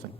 thing.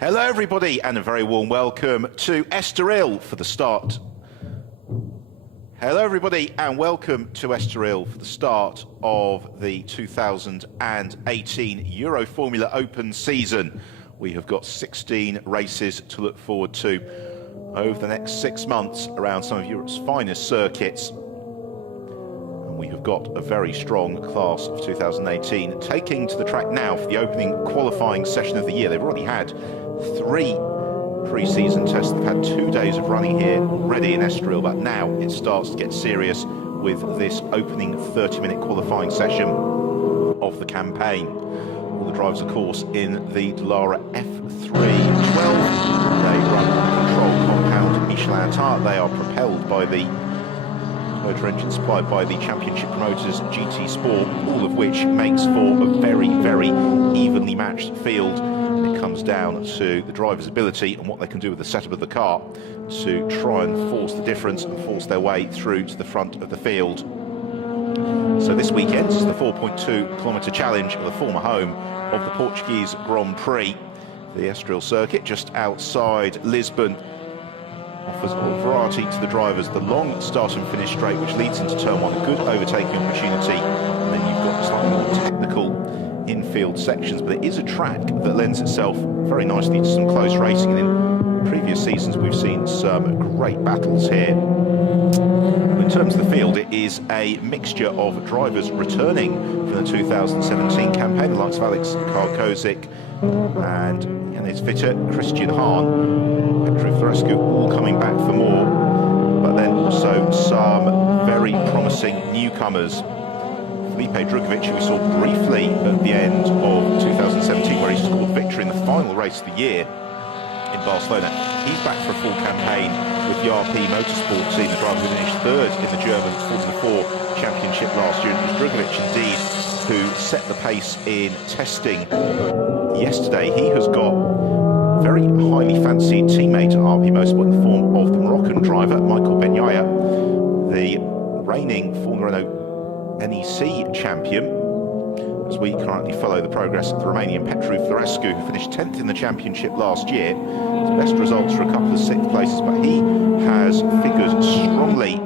Hello everybody and a very warm welcome to ESTORIL for the start. Hello everybody and welcome to ESTORIL for the start of the 2018 Euro Formula Open season. We have got 16 races to look forward to over the next 6 months around some of Europe's finest circuits. And we have got a very strong class of 2018 taking to the track now for the opening qualifying session of the year. They've already had 3 pre-season tests. They've had 2 days of running here already in ESTORIL, but now it starts to get serious with this opening 30-minute qualifying session of the campaign. All the drivers, of course, in the Dallara F3 12. They run on control compound Michelin tire. They are propelled by the motor engine supplied by the championship promoters GT Sport, all of which makes for a very, very evenly matched field. It comes down to the driver's ability and what they can do with the setup of the car to try and force the difference and force their way through to the front of the field. So this weekend is the 4.2-kilometre challenge of the former home of the Portuguese Grand Prix. The ESTORIL circuit just outside Lisbon offers a variety to the drivers. The long start and finish straight, which leads into turn 1, a good overtaking opportunity. And then you've got slightly more technical infield sections, but it is a track that lends itself very nicely to some close racing. And in previous seasons, we've seen some great battles here. In terms of the field, it is a mixture of drivers returning from the 2017 campaign, the likes of Alex Karkozik and his fitter Christian Hahn, Petru Florescu, all coming back for more. But then also some very promising newcomers. Felipe Drugovic, who we saw briefly at the end of 2017, where he scored victory in the final race of the year in Barcelona. He's back for a full campaign with the Motorsport team, the driver who finished 3rd in the German Formula 4 Championship last year. It was Drugovic, indeed, who set the pace in testing yesterday. He has got a very highly fancied teammate at RP Motorsport in the form of the Moroccan driver, Michael Benyaya, the reigning Formula Renault NEC champion, as we currently follow the progress of the Romanian Petru Florescu, who finished 10th in the championship last year. His best results are a couple of 6th places, but he has figured strongly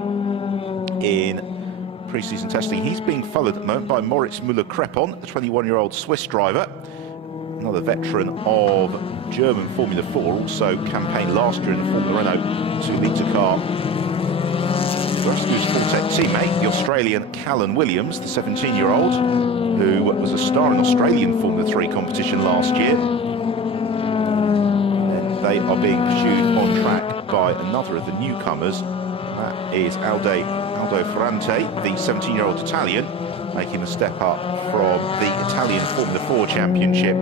in pre-season testing. He's being followed at the moment by Moritz Müller-Krepon, the 21-year-old Swiss driver, another veteran of German Formula 4, also campaigned last year in the Formula Renault 2-litre car. Florescu's Fortec teammate, the Australian Callan Williams, the 17-year-old, who was a star in Australian Formula 3 competition last year. And they are being pursued on track by another of the newcomers. That is Aldo Ferrante, the 17-year-old Italian, making the step up from the Italian Formula 4 Championship.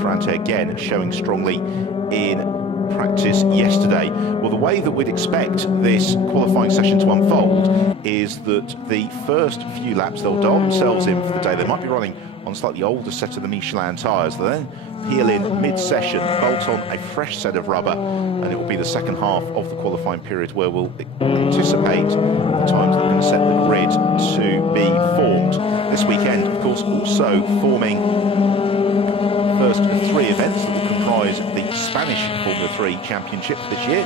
Ferrante again showing strongly in practice yesterday. Well, the way that we'd expect this qualifying session to unfold is that the first few laps they'll dial themselves in for the day. They might be running on a slightly older set of the Michelin tyres. They'll then peel in mid-session, bolt on a fresh set of rubber, and it will be the second half of the qualifying period where we'll anticipate the times that are going to set the grid to be formed. This weekend, of course, also forming the first of 3 events that will comprise the Spanish Formula 3 Championship this year,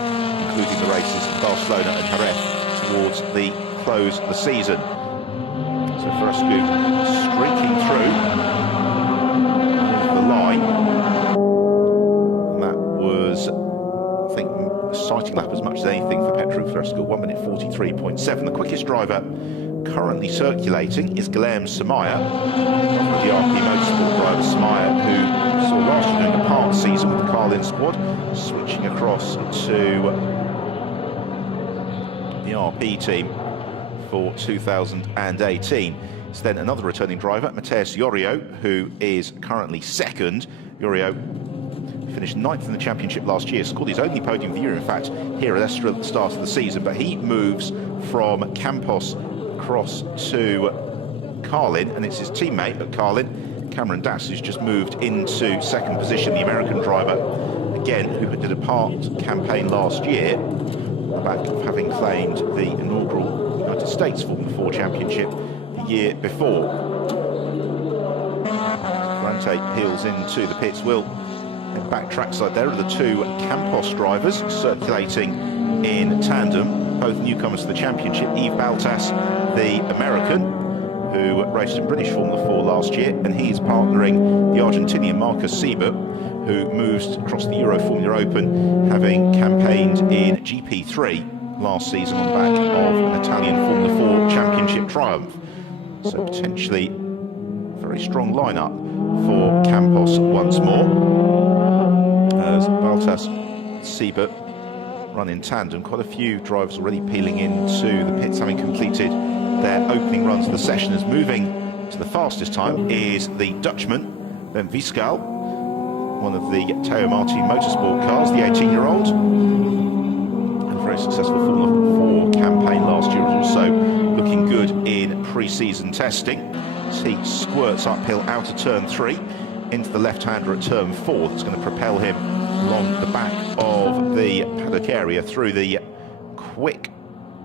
including the races in Barcelona and Jerez towards the close of the season. So Florescu streaking through the line. as anything for Petru Fresco, 1 minute 43.7. The quickest driver currently circulating is Guilherme Samaya, the RP Motorsport driver Samaya, who saw last year doing a part season with the Carlin squad, switching across to the RP team for 2018. It's then another returning driver, Mateus Yorio, who is currently second. Yorio finished 9th in the championship last year, scored his only podium of the year, in fact, here at Estoril at the start of the season, but he moves from Campos across to Carlin, and it's his teammate at Carlin, Cameron Dass, who's just moved into second position, the American driver, again, who did a part campaign last year, on the back of having claimed the inaugural United States Formula 4 Championship the year before. Ferrante peels into the pits. Will back trackside. There are the two Campos drivers circulating in tandem, both newcomers to the championship. Yves Baltas, the American, who raced in British Formula 4 last year, and he's partnering the Argentinian Marcus Siebert, who moves across the Euro Formula Open, having campaigned in GP3 last season on the back of an Italian Formula 4 championship triumph. So potentially a very strong lineup for Campos once more. As Baltas, Siebert run in tandem. Quite a few drivers already peeling into the pits, having completed their opening runs of the session. As moving to the fastest time is the Dutchman, Ben Viscal, one of the Teo Martin Motorsport cars, the 18-year-old. And a very successful Formula 4 campaign last year, was also looking good in pre-season testing. As he squirts uphill out of turn 3 into the left-hander at turn 4. That's going to propel him along the back of the paddock area through the quick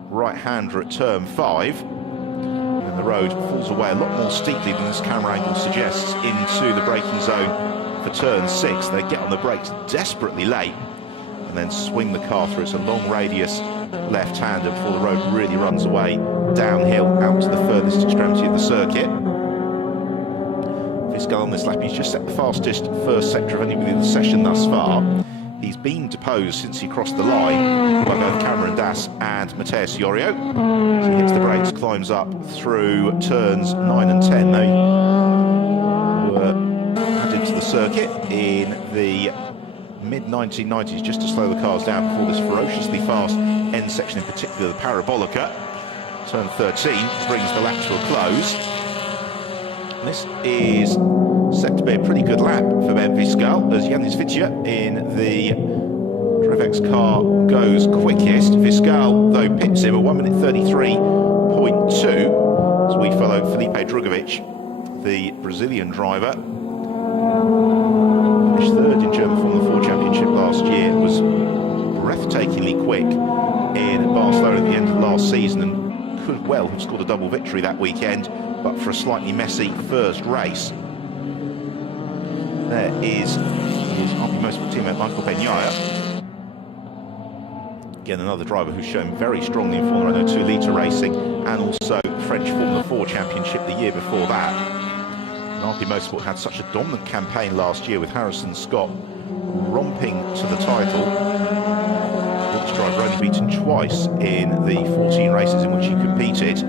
right-hander at turn 5. And the road falls away a lot more steeply than this camera angle suggests into the braking zone for turn 6. They get on the brakes desperately late and then swing the car through. It's a long radius left-hander before the road really runs away downhill out to the furthest extremity of the circuit. Viscal on this lap, he's just set the fastest first sector of anybody in the session thus far. He's been deposed since he crossed the line by both Cameron Dass and Mateus Yorio. As he hits the brakes, climbs up through turns 9 and 10. They were added to the circuit in the mid-1990s just to slow the cars down before this ferociously fast end section, in particular the Parabolica. Turn 13 brings the lap to a close. This is set to be a pretty good lap for Ben Viscal, as Yanis Vitia in the Drevex car goes quickest. Viscal, though, pits him a 1 minute 33.2 as we follow Felipe Drugovich, the Brazilian driver. Finished third in German Formula 4 Championship last year, was breathtakingly quick in Barcelona at the end of last season, and could well have scored a double victory that weekend, but for a slightly messy first race. There is his RP Motorsport teammate Michael Peñaya. Again, another driver who's shown very strongly in Formula Renault 2 litre racing, and also French Formula 4 Championship the year before that. And RP Motorsport had such a dominant campaign last year with Harrison Scott romping to the title. British driver only beaten twice in the 14 races in which he competed.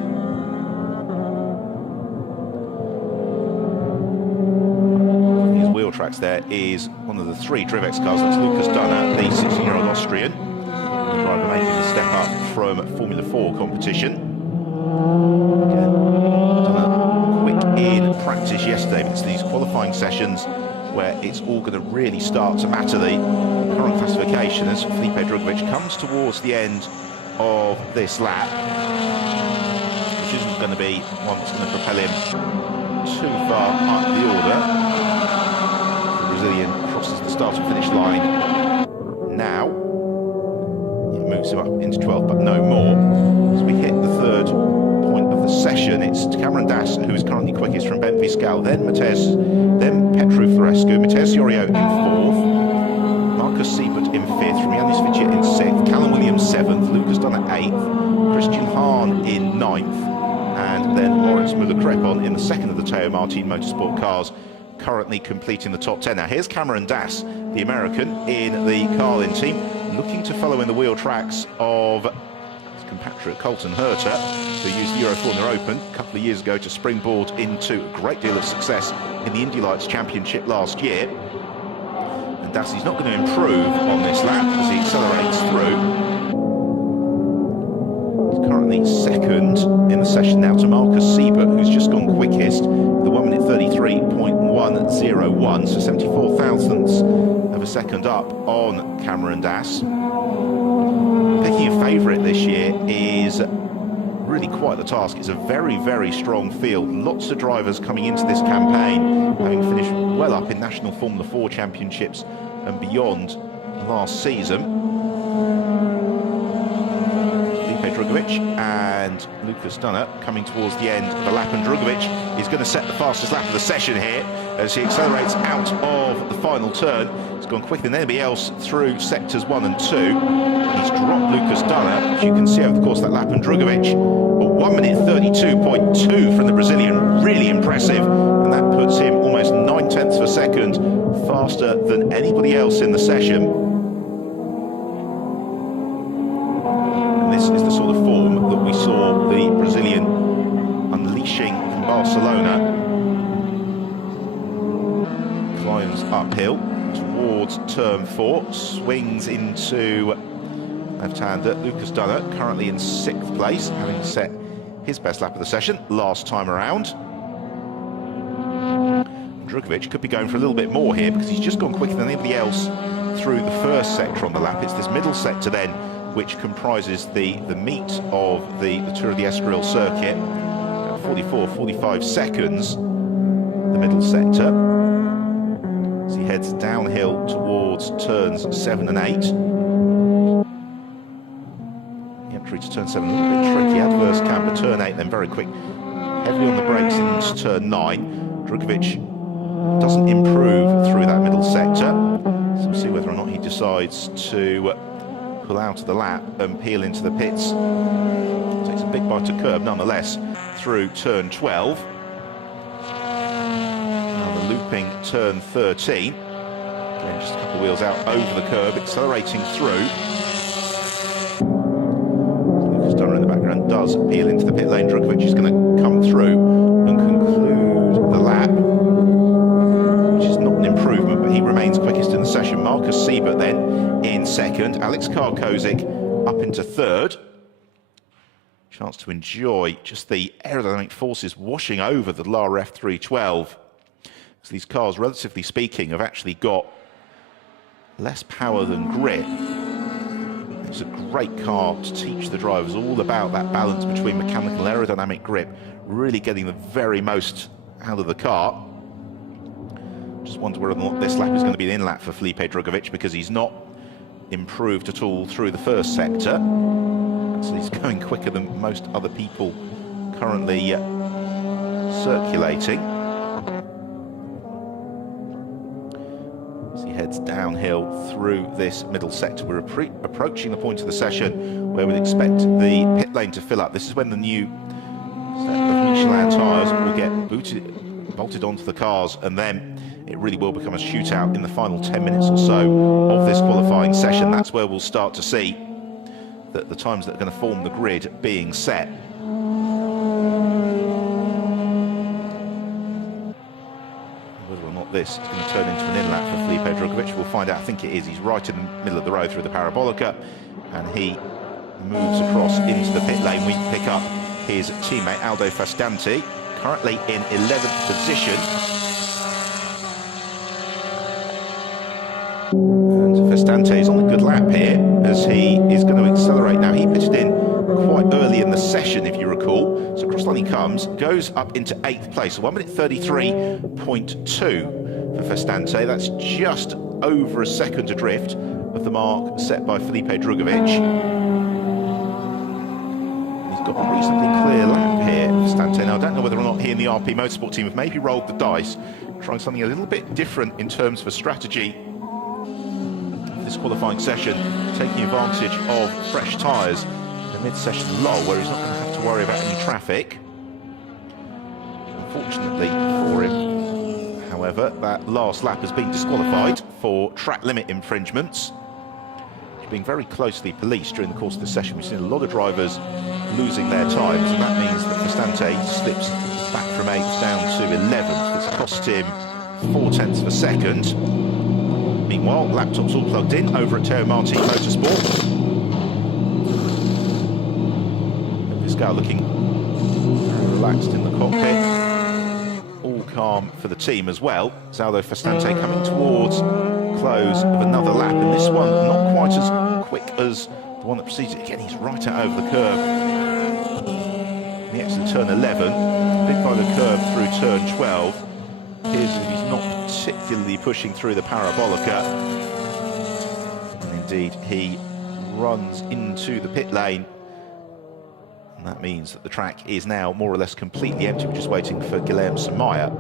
Tracks there is one of the 3 Drevex cars. That's Lucas Dunner, the 16-year-old Austrian, the driver making the step up from Formula 4 competition. Again, Dunner quick in practice yesterday, but it's these qualifying sessions where it's all going to really start to matter, the current classification, as Felipe Drugovich comes towards the end of this lap, which isn't going to be one that's going to propel him too far up the order. Brazilian crosses the start and finish line now. It moves him up into 12, but no more. As we hit the third point of the session, it's Cameron Dass, who is currently quickest from Ben Viscal, then Petru Fresco, Mateus Yorio in 4th, Marcus Siebert in 5th, from Yanis Vitia in 6th, Callum Williams 7th, Lucas Dunner 8th, Christian Hahn in 9th, and then Lawrence Muller-Crepon in the second of the Teo Martin Motorsport cars, currently completing the top 10. Now here's Cameron Dass, the American, in the Carlin team, looking to follow in the wheel tracks of his compatriot Colton Herter, who used the Euro Formula Open a couple of years ago to springboard into a great deal of success in the Indy Lights Championship last year. And Dassey's not going to improve on this lap as he accelerates through. Currently second in the session now to Marcus Siebert, who's just gone quickest, the 1 minute 33.101, so 74 thousandths of a second up on Cameron Dass. Picking a favourite this year is really quite the task. It's a very, very strong field. Lots of drivers coming into this campaign, having finished well up in National Formula 4 championships and beyond last season. Drugovic and Lucas Dunner coming towards the end of the lap, and Drugovic is going to set the fastest lap of the session here as he accelerates out of the final turn. He's gone quicker than anybody else through sectors 1 and 2. He's dropped Lucas Dunner, as you can see over the course of that lap, and Drugovic, a 1 minute 32.2 from the Brazilian, really impressive, and that puts him almost 9/10 of a second faster than anybody else in the session. This is the sort of form that we saw the Brazilian unleashing in Barcelona. Climbs uphill towards turn 4, swings into left-hander Lucas Dunner, currently in 6th place, having set his best lap of the session last time around. Drugovic could be going for a little bit more here because he's just gone quicker than anybody else through the first sector on the lap. It's this middle sector then which comprises the meat of the Tour of the Estoril circuit. At 44-45 seconds, the middle sector, as he heads downhill towards turns 7 and 8. The entry to turn 7, a little bit tricky, adverse camber, turn 8, then very quick, heavily on the brakes into turn 9. Drugovic doesn't improve through that middle sector, so we'll see whether or not he decides to pull out of the lap and peel into the pits. Takes a big bite of curb nonetheless through turn 12. Now the looping turn 13. Again, just a couple of wheels out over the curb, accelerating through. Lucas Dunner in the background does peel into the pit lane. Drugovic is going to come through and conclude the lap, which is not an improvement, but he remains quickest in the session. Marcus Siebert then in second, Alex Karkozik up into third. Chance to enjoy just the aerodynamic forces washing over the Lara F312. So these cars, relatively speaking, have actually got less power than grip. It's a great car to teach the drivers all about that balance between mechanical aerodynamic grip, really getting the very most out of the car. Just wonder whether or not this lap is going to be the in lap for Felipe Drugovic, because he's not improved at all through the first sector. So he's going quicker than most other people currently circulating. As he heads downhill through this middle sector, we're approaching the point of the session where we'd expect the pit lane to fill up. This is when the new set of Michelin tyres will get bolted onto the cars, and then it really will become a shootout in the final 10 minutes or so of this qualifying session. That's where we'll start to see that the times that are going to form the grid being set. Whether or not this is going to turn into an in-lap for Felipe Drugovic, we'll find out. I think it is. He's right in the middle of the road through the Parabolica, and he moves across into the pit lane. We pick up his teammate Aldo Fastante, currently in 11th position. And Fastante is on a good lap here as he is going to accelerate now. He pitted in quite early in the session, if you recall. So across the line he comes, goes up into 8th place. So 1 minute 33.2 for Fastante. That's just over a second adrift of the mark set by Felipe Drugovic. He's got a reasonably clear lap here, Fastante. Now I don't know whether or not he and the RP Motorsport team have maybe rolled the dice, trying something a little bit different in terms of a strategy this qualifying session, taking advantage of fresh tyres in a mid-session lull where he's not going to have to worry about any traffic. Unfortunately for him, however, that last lap has been disqualified for track limit infringements, which being very closely policed during the course of the session. We've seen a lot of drivers losing their times, and that means that Fastante slips back from 8th down to 11th. It's cost him 0.4 of a second. Meanwhile, laptops all plugged in over at Teo Martin Motorsport. Pascal looking very relaxed in the cockpit. All calm for the team as well. Zaldo Fastante coming towards close of another lap, and this one not quite as quick as the one that precedes it. Again, he's right out over the curve. The exit turn 11, big by the curve through turn 12. Appears that he's not particularly pushing through the parabolica. And indeed, he runs into the pit lane. And that means that the track is now more or less completely empty. We're just waiting for Guilherme Samaya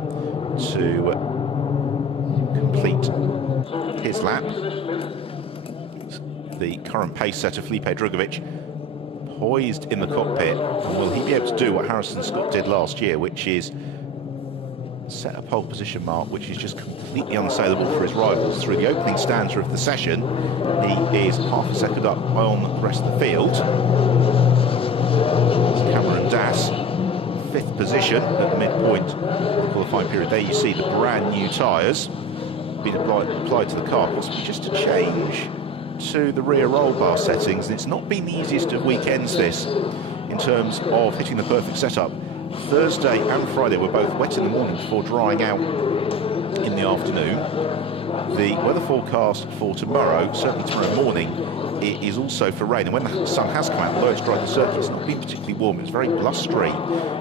to complete his lap. The current pace setter, Felipe Drugovich, poised in the cockpit. And will he be able to do what Harrison Scott did last year, which is set a pole position mark, which is just completely unassailable for his rivals through the opening stanza of the session? He is half a second up on the rest of the field. Cameron Das, 5th position at the midpoint of the qualifying period. There you see the brand new tyres being applied to the car, possibly just a change to the rear roll bar settings. And it's not been the easiest of weekends, this, in terms of hitting the perfect setup. Thursday and Friday were both wet in the morning before drying out in the afternoon. The weather forecast for tomorrow, certainly tomorrow morning, it is also for rain. And when the sun has come out, although it's dried the circuit, it's not been particularly warm. It was very blustery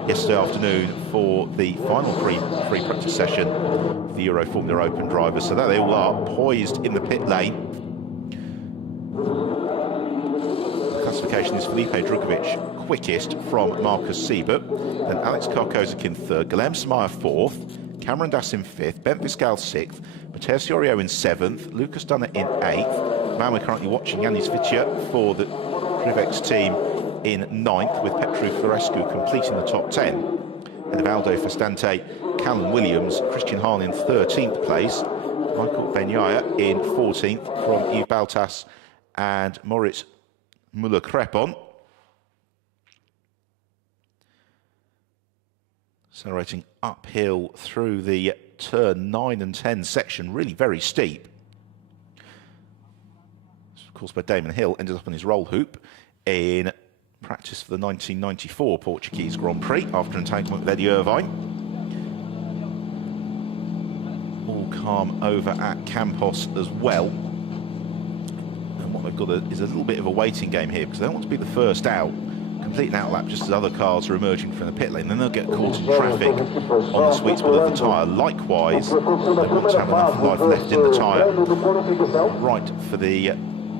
yesterday afternoon for the final free practice session of the Euro Formula Open drivers. So there they all are, poised in the pit lane. The classification is Felipe Drugovich quickest from Marcus Siebert, then Alex Karkozik in 3rd, Guilherme Samaya 4th, Cameron Das in 5th, Ben Fiscal 6th, Matteo Siorio in 7th, Lucas Dunner in 8th. Man, we're currently watching Yanis Vicia for the Trivex team in 9th, with Petru Florescu completing the top 10. And Valdo Fastante, Callum Williams, Christian Hahn in 13th place, Michael Benyaya in 14th from Yves Baltas and Moritz Müller-Krepon. Accelerating uphill through the turn 9 and 10 section, really very steep. Of course, by Damon Hill, ended up on his roll hoop in practice for the 1994 Portuguese Grand Prix after entanglement with Eddie Irvine. All calm over at Campos as well. And what they've got is a little bit of a waiting game here, because they don't want to be the first out, complete an outlap just as other cars are emerging from the pit lane. Then they'll get caught in traffic on the sweet spot of the tyre. Likewise, they want to have enough life left in the tyre right for the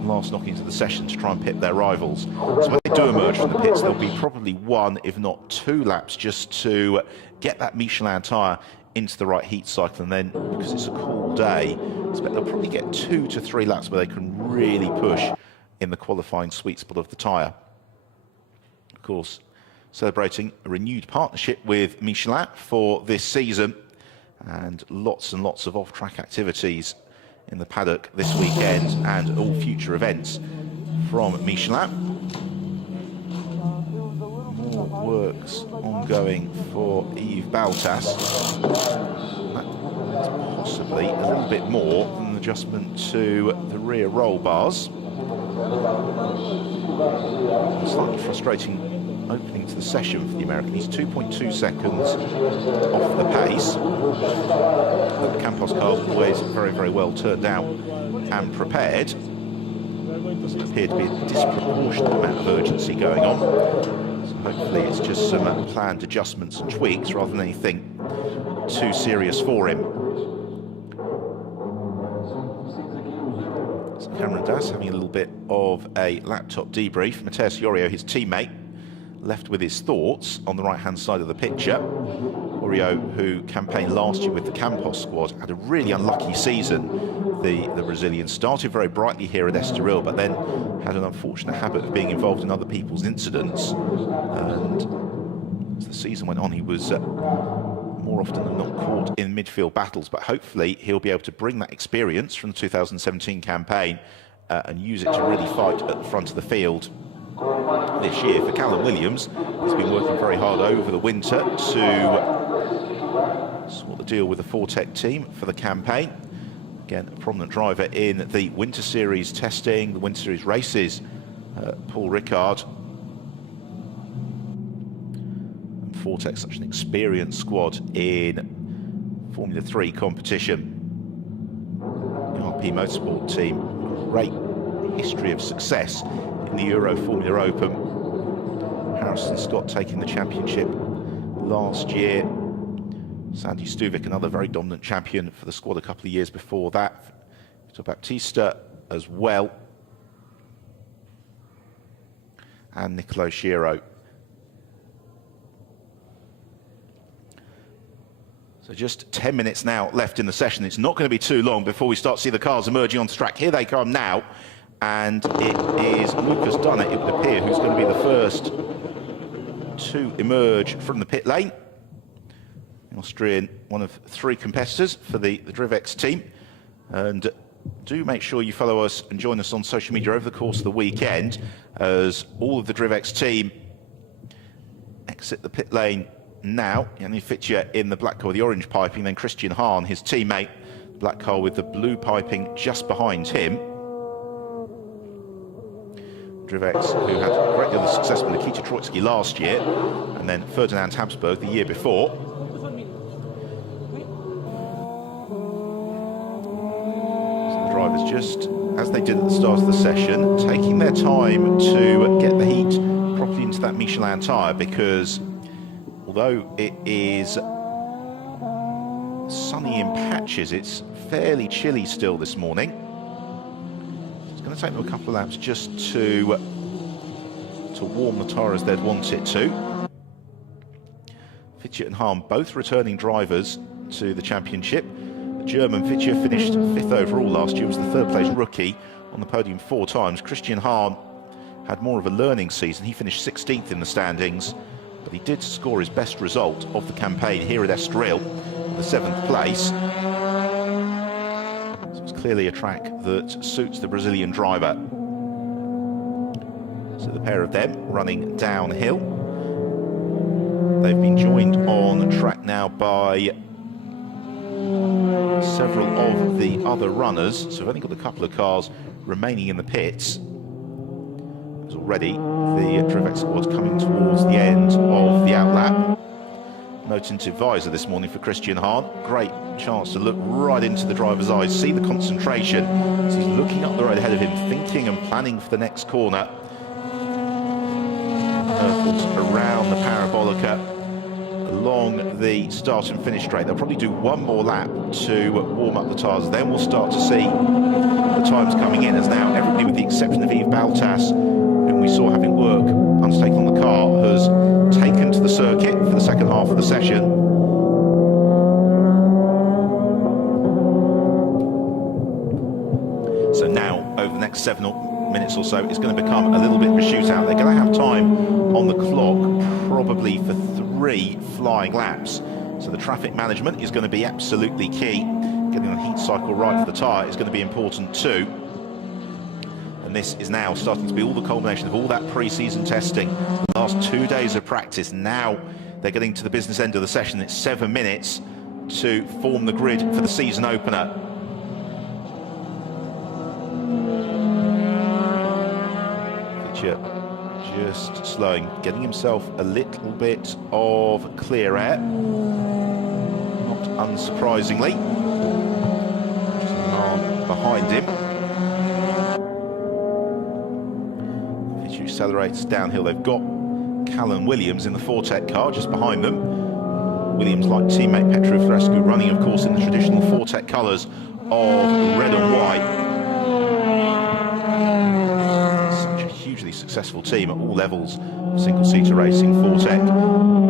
last knock into the session to try and pit their rivals. So when they do emerge from the pits, there'll be probably 1, if not 2 laps just to get that Michelin tyre into the right heat cycle. And then, because it's a cool day, I expect they'll probably get 2 to 3 laps where they can really push in the qualifying sweet spot of the tyre. Of course, celebrating a renewed partnership with Michelin for this season, and lots of off-track activities in the paddock this weekend and all future events from Michelin. More works ongoing for Yves Baltas. That's possibly a little bit more than an adjustment to the rear roll bars. Slightly frustrating opening to the session for the American. He's 2.2 seconds off the pace. But the Campos car was always very well turned out and prepared. Doesn't appear to be a disproportionate amount of urgency going on. So hopefully it's just some planned adjustments and tweaks rather than anything too serious for him. So Cameron Das having a little bit of a laptop debrief. Matteo Siorio, his teammate, left with his thoughts on the right-hand side of the picture. Siorio, who campaigned last year with the Campos squad, had a really unlucky season. The Brazilian started very brightly here at Estoril, but then had an unfortunate habit of being involved in other people's incidents. And as the season went on, he was more often than not caught in midfield battles. But hopefully he'll be able to bring that experience from the 2017 campaign and use it to really fight at the front of the field this year. For Callum Williams, he's been working very hard over the winter to sort the deal with the Fortec team for the campaign. Again, a prominent driver in the Winter Series testing, the Winter Series races, Paul Ricard. And Fortec, such an experienced squad in Formula 3 competition. The RP Motorsport team, great history of success in the Euro Formula Open. Harrison Scott taking the championship last year. Sandy Stuvik, another very dominant champion for the squad a couple of years before that. Vito Baptista as well. And Nicolo Schiro. So just 10 minutes now left in the session. It's not going to be too long before we start to see the cars emerging onto track. Here they come now. And it is Lucas Dunnett, it would appear, who's going to be the first to emerge from the pit lane. Austrian, one of 3 competitors for the Drivex team. And do make sure you follow us and join us on social media over the course of the weekend, as all of the Drivex team exit the pit lane now. Yanni Fitcher in the black car with the orange piping, then Christian Hahn, his teammate, black car with the blue piping just behind him. Drivex, who had great deal of success with Nikita Troitsky last year, and then Ferdinand Habsburg the year before. Drivers, just as they did at the start of the session, taking their time to get the heat properly into that Michelin tyre, because although it is sunny in patches, it's fairly chilly still this morning. It's going to take them a couple of laps just to warm the tyre as they'd want it to. Fitcher and Hahn, both returning drivers to the championship. German Fitcher finished 5th overall last year, was the 3rd place rookie on the podium 4 times. Christian Hahn had more of a learning season. He finished 16th in the standings, but he did score his best result of the campaign here at Estoril, the 7th place. So it's clearly a track that suits the Brazilian driver. So the pair of them running downhill. They've been joined on track now by several of the other runners, so we've only got a couple of cars remaining in the pits. There's already the Drivex squad coming towards the end of the outlap. No tinted visor this morning for Christian Hahn. Great chance to look right into the driver's eyes, see the concentration as he's looking up the road ahead of him, thinking and planning for the next corner. Circles around the parabolica along the start and finish straight. They'll probably do one more lap to warm up the tyres. Then we'll start to see the times coming in, as now everybody, with the exception of Yves Baltas, whom we saw having work undertaken on the car, has taken to the circuit for the second half of the session. So now, over the next 7 minutes or so, it's going to become a little bit of a shootout. They're going to have time on the clock probably for 3 flying laps. So the traffic management is going to be absolutely key. Getting the heat cycle right for the tyre is going to be important too. And this is now starting to be all the culmination of all that pre-season testing. The last 2 days of practice. Now they're getting to the business end of the session. It's 7 minutes to form the grid for the season opener. Fitcher just slowing, getting himself a little bit of clear air. Not unsurprisingly. Behind him. Fitcher accelerates downhill. They've got Callum Williams in the Fortec car just behind them. Williams, like teammate Petru Frescu, running of course in the traditional Fortec colours of red and white. Hugely successful team at all levels of single-seater racing. Fortec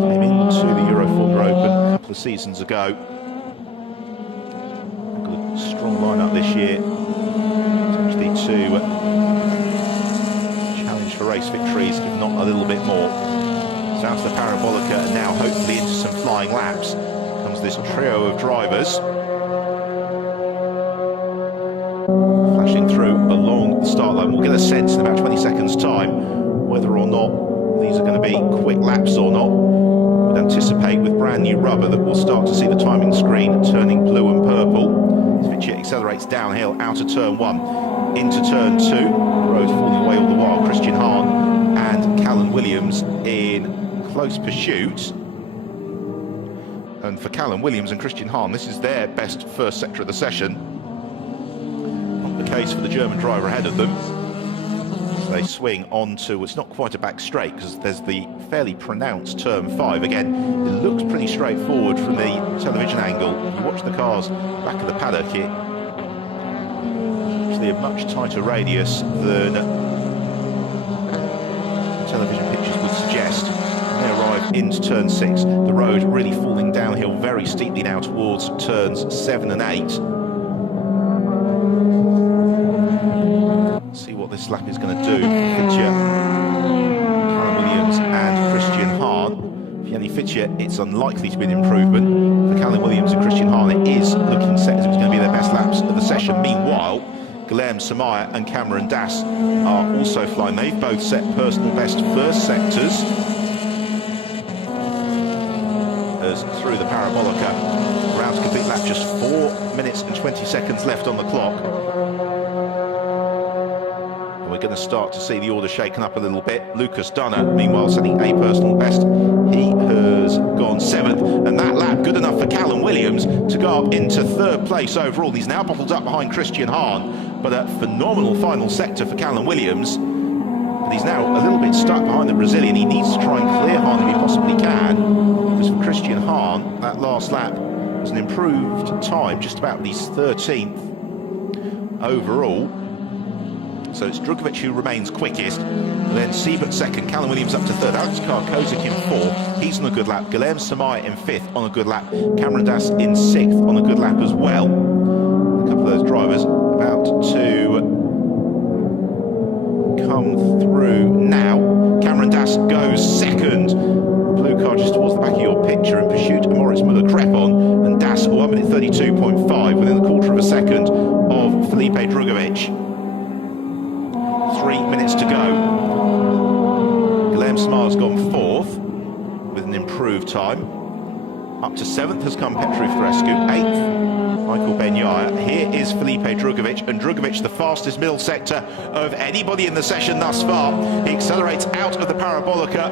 came into the Euro Formula Open a couple of seasons ago. A good strong lineup this year, potentially to challenge for race victories, if not a little bit more. So out to the parabolica, and now hopefully into some flying laps comes this trio of drivers. Flashing come through along the start line. We'll get a sense in about 20 seconds' time whether or not these are going to be quick laps or not. We'd anticipate with brand new rubber that we'll start to see the timing screen turning blue and purple. Fitchett accelerates downhill out of turn 1 into turn 2. Road falling away all the while. Christian Hahn and Callan Williams in close pursuit. And for Callan Williams and Christian Hahn, this is their best first sector of the session. Not the case for the German driver ahead of them. So they swing onto, it's not quite a back straight because there's the fairly pronounced turn 5. Again, it looks pretty straightforward from the television angle. If you watch the cars back of the paddock, it's actually a much tighter radius than television pictures would suggest. They arrive into turn 6. The road really falling downhill very steeply now towards turns 7 and 8. See what this lap is going to do. Fitchett, Callan Williams and Christian Hahn. For Yanni Fitchett, it's unlikely to be an improvement. For Callan Williams and Christian Hahn, it is looking set as it's going to be their best laps of the session. Meanwhile, Guilherme Samaya and Cameron Das are also flying. They've both set personal best first sectors. As through the parabolica, around to complete lap, just 4 minutes and 20 seconds left on the clock. And we're going to start to see the order shaken up a little bit. Lucas Dunner, meanwhile, setting a personal best. He has gone 7th, and that lap good enough for Callan Williams to go up into 3rd place overall. He's now bottled up behind Christian Hahn, but a phenomenal final sector for Callan Williams. But he's now a little bit stuck behind the Brazilian. He needs to try and clear Hahn if he possibly can. Because for Christian Hahn, that last lap was an improved time, just about his 13th overall. So it's Drugovic who remains quickest, then Siebert 2nd, Callan Williams up to 3rd, Alex Karkozik in 4th, he's on a good lap, Guilherme Samaya in 5th on a good lap, Cameron Das in 6th on a good lap as well. A couple of those drivers about to come through now. Cameron Das goes 2nd. Blue car just towards the back of your picture in pursuit of Moritz Müller-Krepon, and Das 1 minute 32.5 within a quarter of a second of Felipe Drugovic. 3 minutes to go. Guilherme Samaya's gone 4th with an improved time. Up to 7th has come Petru Florescu, 8th Michael Benyaya. Here is Felipe Drugovic, and Drugovic the fastest middle sector of anybody in the session thus far. He accelerates out of the parabolica.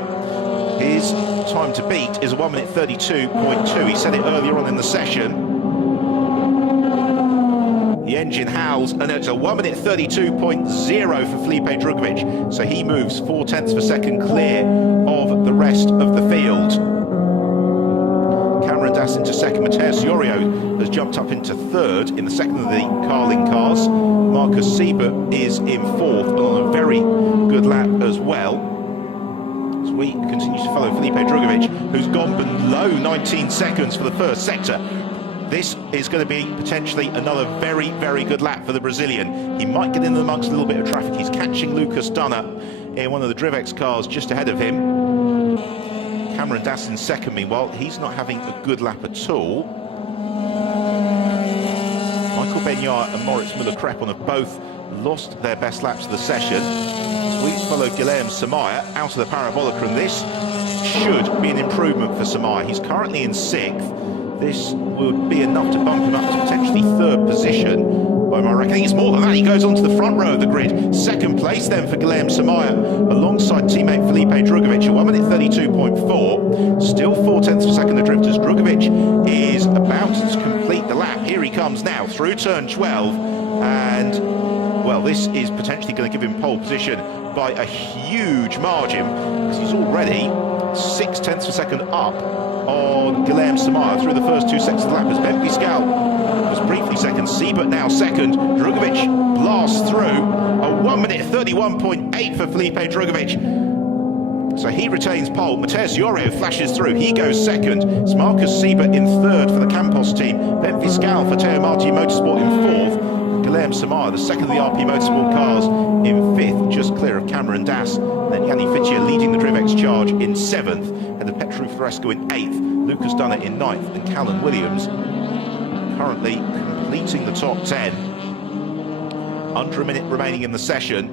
His time to beat is a 1 minute 32.2. He said it earlier on in the session. The engine howls, and it's a 1 minute 32.0 for Felipe Drugovic. So he moves 4/10 of a second clear of the rest of the field. Cameron Das into 2nd. Mateus Iorio has jumped up into 3rd in the 2nd of the Carling cars. Marcus Siebert is in 4th and on a very good lap as well. As we continue to follow Felipe Drugovic, who's gone below 19 seconds for the first sector. This is going to be potentially another very, very good lap for the Brazilian. He might get in amongst a little bit of traffic. He's catching Lucas Dunner in one of the Drivex cars just ahead of him. Cameron Das in 2nd, meanwhile. He's not having a good lap at all. Michael Benyaya and Moritz Müller-Krepon have both lost their best laps of the session. We follow Guilherme Samaya out of the parabolica, and this should be an improvement for Samaya. He's currently in 6th. This would be enough to bump him up to potentially 3rd position by my reckoning. It's more than that. He goes onto the front row of the grid. 2nd place then for Guilherme Samaya alongside teammate Felipe Drugovic at 1 minute 32.4. Still 4/10 of a second adrift as Drugovic is about to complete the lap. Here he comes now through turn 12, and well, this is potentially going to give him pole position by a huge margin because he's already 6/10 of a second up on Guilherme Samaya through the first 2 seconds of the lap as Ben Fiscal was briefly 2nd, Siebert now 2nd. Drugovic blasts through a 1 minute 31.8 for Felipe Drugovic. So he retains pole. Mateus Iorio flashes through. He goes 2nd. It's Marcus Siebert in 3rd for the Campos team. Ben Fiscal for Teo Marti Motorsport in 4th. Guilherme Samaya, the 2nd of the RP Motorsport cars, in 5th, just clear of Cameron Das. Then Yanni Fitchett leading the Drivex charge in 7th. And the Petru Florescu in 8th. Lucas Dunner in 9th. And Callan Williams currently completing the top 10. under a minute remaining in the session,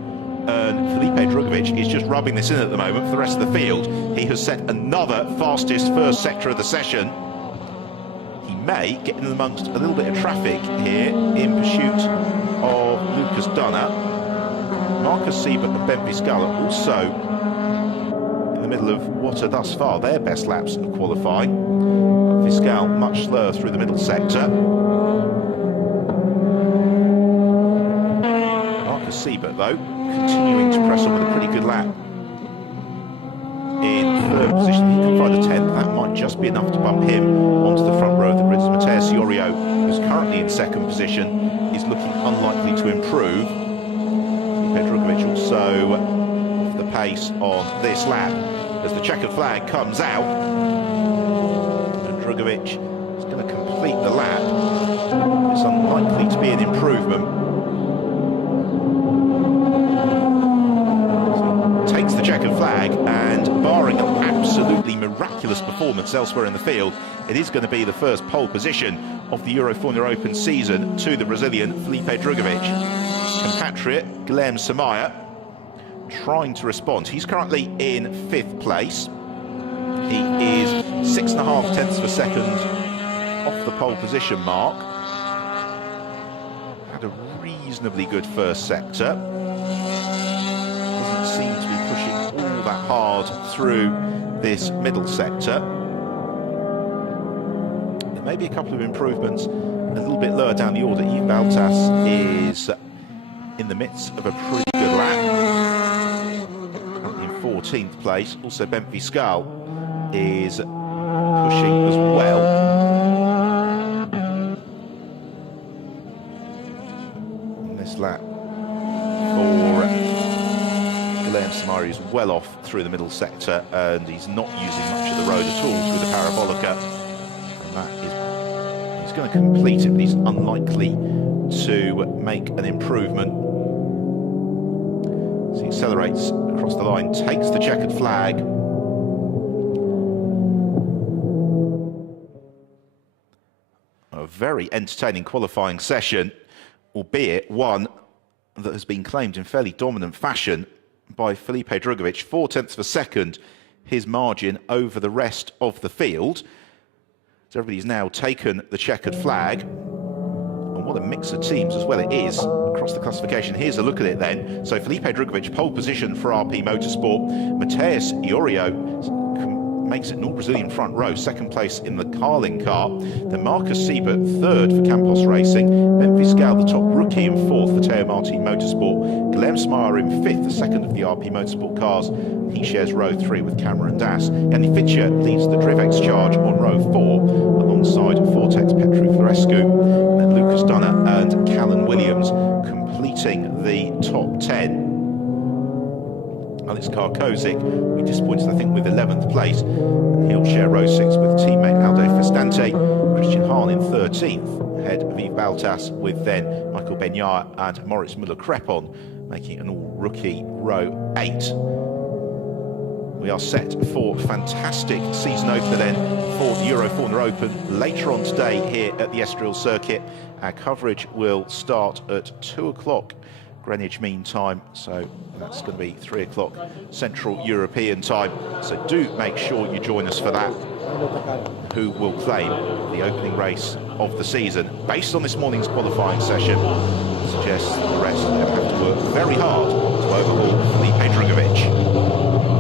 and Felipe Drugovic is just rubbing this in at the moment for the rest of the field. He has set another fastest first sector of the session. He may get in amongst a little bit of traffic here in pursuit of Lucas Dunner. Marcus Siebert and Ben Viscala also in the middle of what are thus far their best laps of qualifying. Viscal much slower through the middle sector. Marcus Siebert, though, continuing to press on with a pretty good lap. In third position, if he can find a 10th, that might just be enough to bump him onto the front row of the grid. Mateus Iorio, who's currently in second position, is looking unlikely to improve. Felipe Drugovic also off the pace on this lap as the checkered flag comes out. And Drugovic is going to complete the lap. It's unlikely to be an improvement. Takes the checkered flag, and barring an absolutely miraculous performance elsewhere in the field, it is going to be the first pole position of the Euro Formula Open season to the Brazilian Felipe Drugovic. Compatriot Guilherme Samaya trying to respond. He's currently in 5th place. He is 6.5 tenths of a second off the pole position mark. Had a reasonably good first sector. Doesn't seem to be pushing all that hard through this middle sector. There may be a couple of improvements a little bit lower down the order. Yves Baltas is in the midst of a pretty good lap, currently in 14th place. Also Ben Viscal is pushing as well. In this lap for Guilherme Samaya is well off through the middle sector, and he's not using much of the road at all through the Parabolica. And that is, he's going to complete it, but he's unlikely to make an improvement. So he accelerates across the line, takes the checkered flag. A very entertaining qualifying session, albeit one that has been claimed in fairly dominant fashion by Felipe Drugovic. 4 tenths of a second, his margin over the rest of the field. So everybody's now taken the checkered flag. And what a mix of teams as well it is across the classification. Here's a look at it then. So Felipe Drugovic, pole position for RP Motorsport. Mateus Iorio makes it an all-Brazilian front row, 2nd place in the Carling car. Then Marcus Siebert, 3rd for Campos Racing. Ben Viscal, the top rookie, in 4th for Teo Martin Motorsport. Guilherme Samaya in 5th, the 2nd of the RP Motorsport cars. He shares row 3 with Cameron Das. Yanni Fitcher leads the Drivex charge on row 4, alongside Vortex Petru Florescu. And then Lucas Dunner and Callan Williams completing the top 10. Alex Karkozik, we disappointed, I think, with 11th place. And he'll share row 6 with teammate Aldo Festante. Christian Hahn in 13th, ahead of Yves Baltas, with then Michael Benyar and Moritz Müller-Krepon making an all-rookie row 8. We are set for a fantastic season opener then for the Euro Formula Open later on today here at the Estoril circuit. Our coverage will start at 2 o'clock Greenwich Mean Time, so that's going to be 3 o'clock Central European Time. So do make sure you join us for that. Who will claim the opening race of the season? Based on this morning's qualifying session, suggests the rest have to work very hard to overhaul Felipe Drugovic.